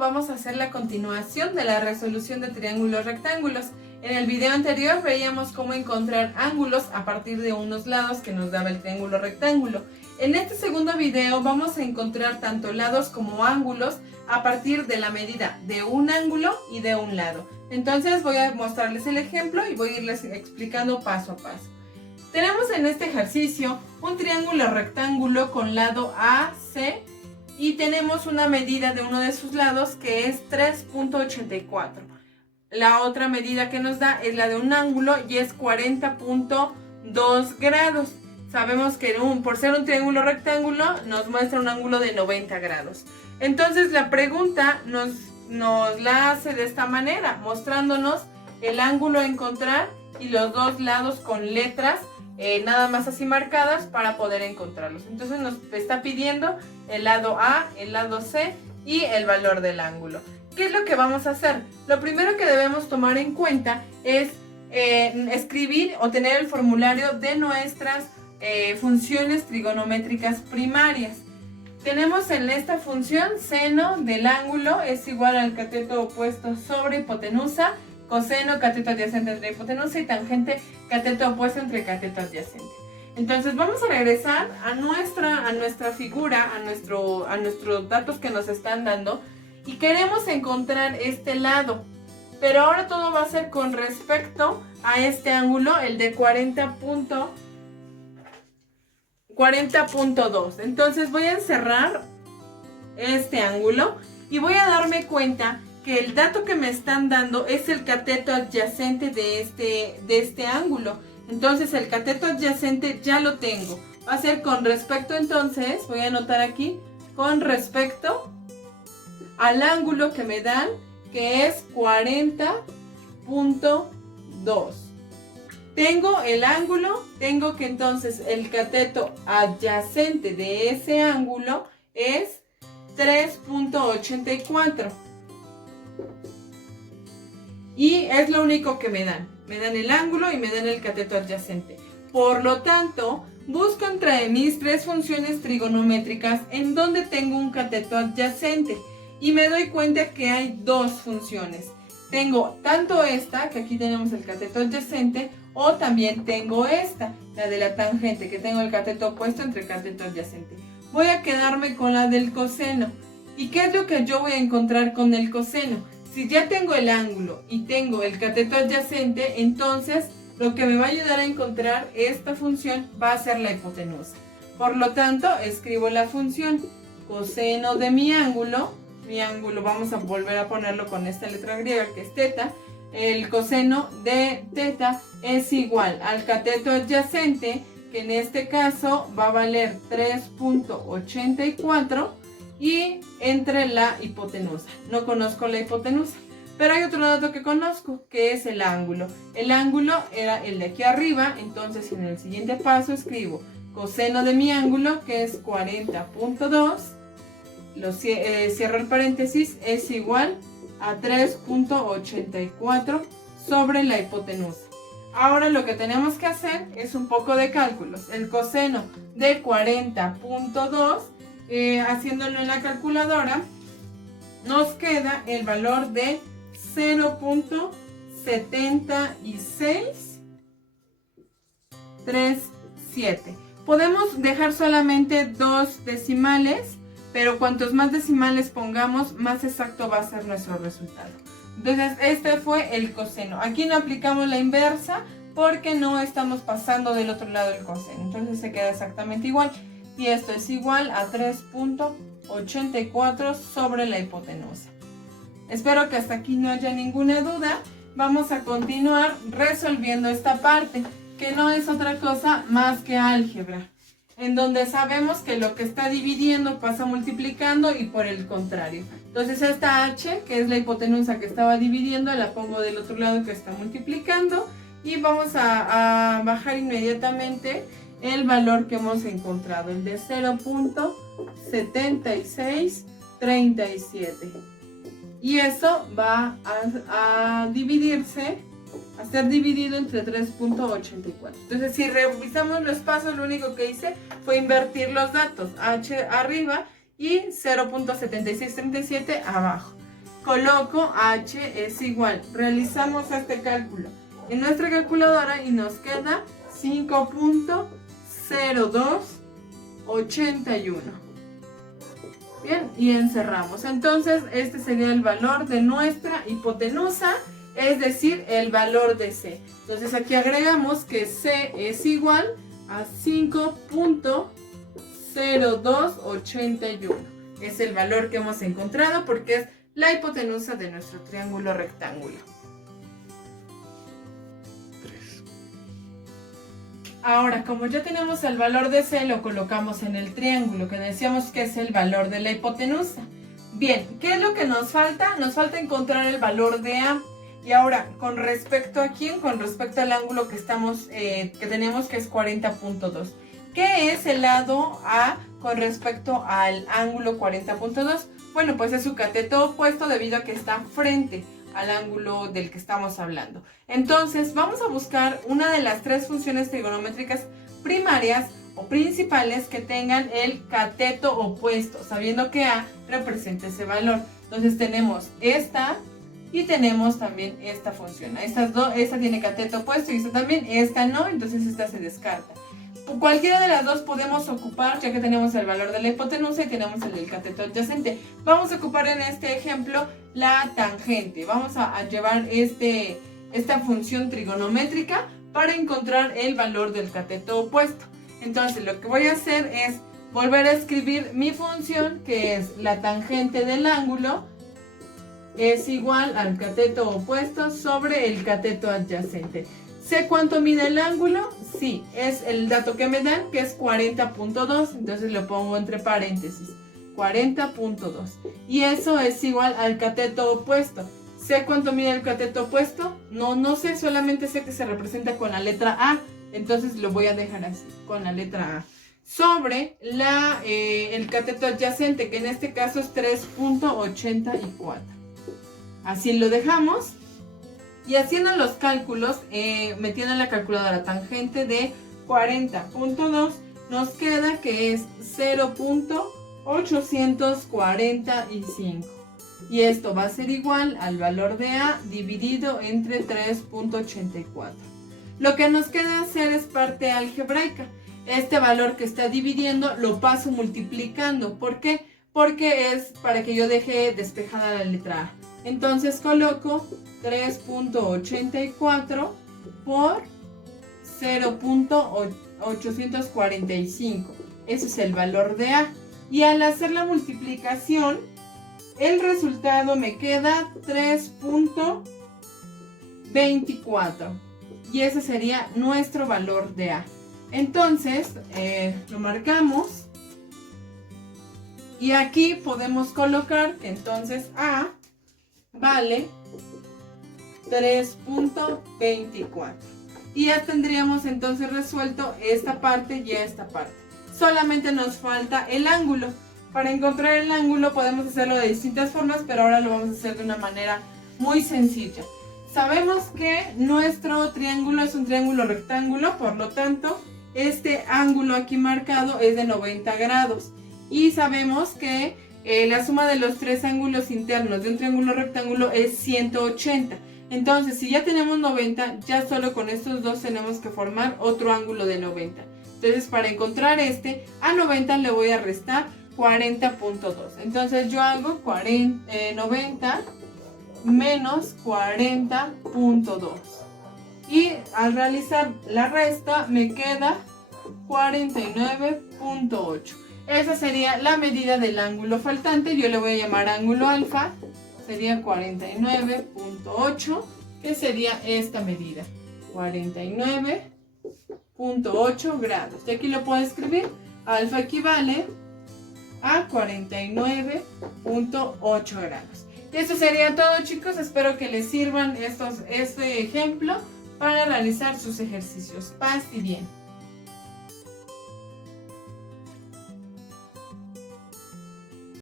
Vamos a hacer la continuación de la resolución de triángulos rectángulos. En el video anterior veíamos cómo encontrar ángulos a partir de unos lados que nos daba el triángulo rectángulo. En este segundo video vamos a encontrar tanto lados como ángulos a partir de la medida de un ángulo y de un lado. Entonces voy a mostrarles el ejemplo y voy a irles explicando paso a paso. Tenemos en este ejercicio un triángulo rectángulo con lado AC y tenemos una medida de uno de sus lados que es 3.84. La otra medida que nos da es la de un ángulo y es 40.2 grados. Sabemos que por ser un triángulo rectángulo nos muestra un ángulo de 90 grados. Entonces la pregunta nos la hace de esta manera, mostrándonos el ángulo a encontrar y los dos lados con letras nada más así marcadas para poder encontrarlos. Entonces nos está pidiendo el lado A, el lado C y el valor del ángulo. ¿Qué es lo que vamos a hacer? Lo primero que debemos tomar en cuenta es escribir o tener el formulario de nuestras funciones trigonométricas primarias. Tenemos en esta función seno del ángulo es igual al cateto opuesto sobre hipotenusa, coseno cateto adyacente entre hipotenusa y tangente cateto opuesto entre cateto adyacente. Entonces vamos a regresar a nuestra figura, a nuestros datos que nos están dando y queremos encontrar este lado. Pero ahora todo va a ser con respecto a este ángulo, el de 40.2. Entonces voy a encerrar este ángulo y voy a darme cuenta que el dato que me están dando es el cateto adyacente de este ángulo. Entonces el cateto adyacente ya lo tengo. Va a ser con respecto, entonces, voy a anotar aquí, con respecto al ángulo que me dan, que es 40.2. Tengo el ángulo, tengo que entonces el cateto adyacente de ese ángulo es 3.84. Y es lo único que me dan. Me dan el ángulo y me dan el cateto adyacente. Por lo tanto, busco entre mis tres funciones trigonométricas en donde tengo un cateto adyacente. Y me doy cuenta que hay dos funciones. Tengo tanto esta, que aquí tenemos el cateto adyacente, o también tengo esta, la de la tangente, que tengo el cateto opuesto entre cateto adyacente. Voy a quedarme con la del coseno. ¿Y qué es lo que yo voy a encontrar con el coseno? Si ya tengo el ángulo y tengo el cateto adyacente, entonces lo que me va a ayudar a encontrar esta función va a ser la hipotenusa. Por lo tanto, escribo la función coseno de mi ángulo vamos a volver a ponerlo con esta letra griega que es teta. El coseno de teta es igual al cateto adyacente, que en este caso va a valer 3.84. y entre la hipotenusa. No conozco la hipotenusa, pero hay otro dato que conozco, que es el ángulo. El ángulo era el de aquí arriba, entonces en el siguiente paso escribo coseno de mi ángulo, que es 40.2, cierro el paréntesis, es igual a 3.84 sobre la hipotenusa. Ahora lo que tenemos que hacer es un poco de cálculos. El coseno de 40.2, haciéndolo en la calculadora, nos queda el valor de 0.7637. Podemos dejar solamente dos decimales, pero cuantos más decimales pongamos, más exacto va a ser nuestro resultado. Entonces este fue el coseno. Aquí no aplicamos la inversa porque no estamos pasando del otro lado del coseno. Entonces se queda exactamente igual. Y esto es igual a 3.84 sobre la hipotenusa. Espero que hasta aquí no haya ninguna duda. Vamos a continuar resolviendo esta parte, que no es otra cosa más que álgebra, en donde sabemos que lo que está dividiendo pasa multiplicando y por el contrario. Entonces esta h, que es la hipotenusa que estaba dividiendo, la pongo del otro lado que está multiplicando y vamos a bajar inmediatamente el valor que hemos encontrado, el de 0.7637. Y eso va a dividirse, a ser dividido entre 3.84. Entonces, si revisamos los pasos, lo único que hice fue invertir los datos. H arriba y 0.7637 abajo. coloco h es igual. Realizamos este cálculo en nuestra calculadora y nos queda 5.0281. Bien, y encerramos. Entonces, este sería el valor de nuestra hipotenusa, es decir, el valor de C. Entonces, aquí agregamos que C es igual a 5.0281. Es el valor que hemos encontrado porque es la hipotenusa de nuestro triángulo rectángulo. Ahora, como ya tenemos el valor de C, lo colocamos en el triángulo, que decíamos que es el valor de la hipotenusa. Bien, ¿qué es lo que nos falta? Nos falta encontrar el valor de A. Y ahora, ¿con respecto a quién? Con respecto al ángulo que tenemos, que es 40.2. ¿Qué es el lado A con respecto al ángulo 40.2? Bueno, pues es su cateto opuesto debido a que está frente al ángulo del que estamos hablando. Entonces, vamos a buscar una de las tres funciones trigonométricas primarias o principales que tengan el cateto opuesto, sabiendo que A representa ese valor. Entonces, tenemos esta y tenemos también esta función. Esta tiene cateto opuesto y esta también, esta no, entonces esta se descarta. Cualquiera de las dos podemos ocupar, ya que tenemos el valor de la hipotenusa y tenemos el del cateto adyacente. Vamos a ocupar en este ejemplo la tangente. Vamos a llevar esta función trigonométrica para encontrar el valor del cateto opuesto. Entonces, lo que voy a hacer es volver a escribir mi función, que es la tangente del ángulo es igual al cateto opuesto sobre el cateto adyacente. ¿Sé cuánto mide el ángulo? Sí, es el dato que me dan, que es 40.2, entonces lo pongo entre paréntesis, 40.2. Y eso es igual al cateto opuesto. ¿Sé cuánto mide el cateto opuesto? No sé, solamente sé que se representa con la letra A, entonces lo voy a dejar así, con la letra A. Sobre el cateto adyacente, que en este caso es 3.84. Así lo dejamos. Y haciendo los cálculos, metiendo en la calculadora tangente de 40.2, nos queda que es 0.845. Y esto va a ser igual al valor de A dividido entre 3.84. Lo que nos queda hacer es parte algebraica. Este valor que está dividiendo lo paso multiplicando. ¿Por qué? Porque es para que yo deje despejada la letra A. Entonces coloco 3.84 por 0.845. Ese es el valor de A. Y al hacer la multiplicación, el resultado me queda 3.24. Y ese sería nuestro valor de A. Entonces, lo marcamos. Y aquí podemos colocar que entonces A vale 3.24. Y ya tendríamos entonces resuelto esta parte y esta parte. Solamente nos falta el ángulo. Para encontrar el ángulo podemos hacerlo de distintas formas, pero ahora lo vamos a hacer de una manera muy sencilla. Sabemos que nuestro triángulo es un triángulo rectángulo, por lo tanto, este ángulo aquí marcado es de 90 grados. Y sabemos que la suma de los tres ángulos internos de un triángulo rectángulo es 180. Entonces, si ya tenemos 90, ya solo con estos dos tenemos que formar otro ángulo de 90. Entonces, para encontrar a 90 le voy a restar 40.2. Entonces, yo hago 90 menos 40.2. Y al realizar la resta, me queda 49.8. Esa sería la medida del ángulo faltante. Yo le voy a llamar ángulo alfa. Sería 49.8, que sería esta medida. 49.8 grados. Y aquí lo puedo escribir. Alfa equivale a 49.8 grados. Y eso sería todo, chicos. Espero que les sirvan este ejemplo para realizar sus ejercicios. Paz y bien.